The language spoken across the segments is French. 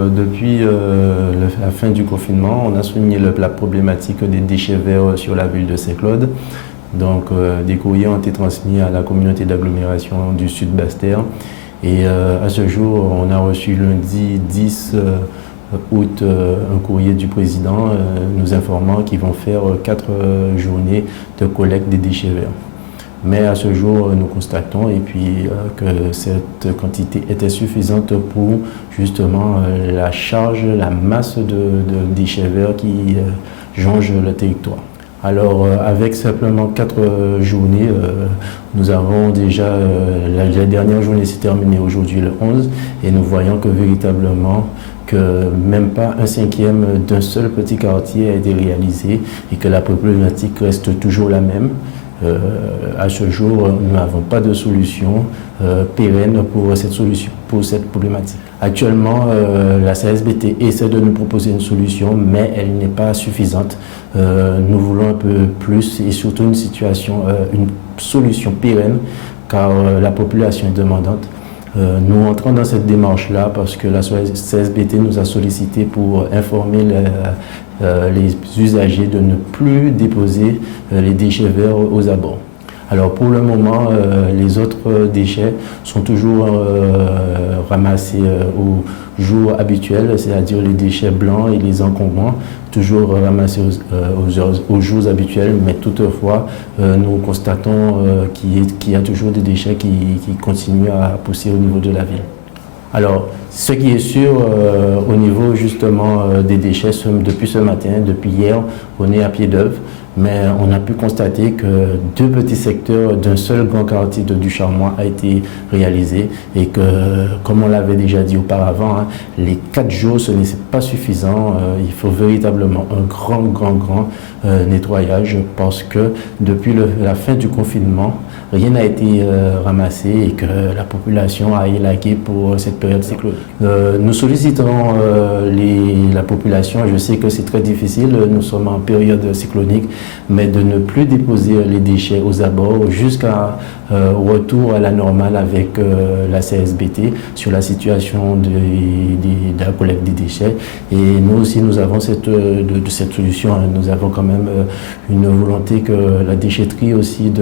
Depuis la fin du confinement, on a souligné la problématique des déchets verts sur la ville de Saint-Claude. Donc, des courriers ont été transmis à la communauté d'agglomération du Sud Basse-Terre. Et à ce jour, on a reçu lundi 10 août un courrier du président nous informant qu'ils vont faire 4 journées de collecte des déchets verts. Mais à ce jour, nous constatons que cette quantité était suffisante pour justement la charge, la masse de déchets verts qui jonchent le territoire. Alors, avec simplement 4 journées, nous avons déjà, la dernière journée s'est terminée aujourd'hui le 11, et nous voyons que véritablement, que même pas un cinquième d'un seul petit quartier a été réalisé et que la problématique reste toujours la même. À ce jour, nous n'avons pas de solution pérenne pour cette problématique. Actuellement, la CSBT essaie de nous proposer une solution, mais elle n'est pas suffisante. Nous voulons un peu plus et surtout une solution pérenne, car la population est demandante. Nous entrons dans cette démarche-là parce que la CSBT nous a sollicité pour informer les usagers de ne plus déposer les déchets verts aux abords. Alors pour le moment, les autres déchets sont toujours ramassés au jour habituel, c'est-à-dire les déchets blancs et les encombrants, toujours ramassés aux jours habituels, mais toutefois, nous constatons qu'il y a toujours des déchets qui continuent à pousser au niveau de la ville. Alors, ce qui est sûr au niveau justement des déchets, depuis ce matin, depuis hier, on est à pied d'œuvre, mais on a pu constater que 2 petits secteurs d'un seul grand quartier du Charmois a été réalisé et que, comme on l'avait déjà dit auparavant, les 4 jours ce n'est pas suffisant. Il faut véritablement un grand nettoyage parce que depuis la fin du confinement, rien n'a été ramassé et que la population a élagué pour cette période cyclonique. Nous sollicitons la population, je sais que c'est très difficile, nous sommes en période cyclonique, mais de ne plus déposer les déchets aux abords jusqu'à retour à la normale avec la CSBT sur la situation de la collecte des déchets. Et nous aussi, nous avons cette solution. Nous avons quand même une volonté que la déchetterie aussi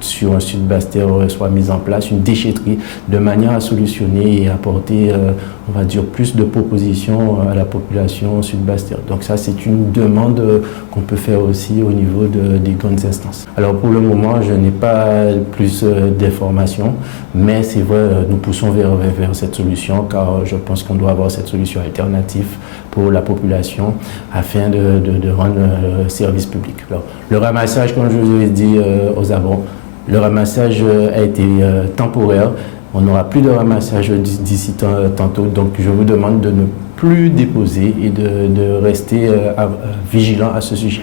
sur un Sud Basse-Terre soit mise en place, une déchetterie de manière à solutionner et apporter, on va dire, plus de propositions à la population Sud Basse-Terre. Donc ça, c'est une demande qu'on peut faire aussi au niveau des grandes instances. Alors pour le moment, je n'ai pas plus d'informations, mais c'est vrai, nous poussons vers cette solution, car je pense qu'on doit avoir cette solution alternative pour la population afin de rendre service public. Alors, le ramassage, comme je vous ai dit aux abords, le ramassage a été temporaire. On n'aura plus de ramassage d'ici tantôt, donc je vous demande de ne plus déposer et de rester vigilant à ce sujet.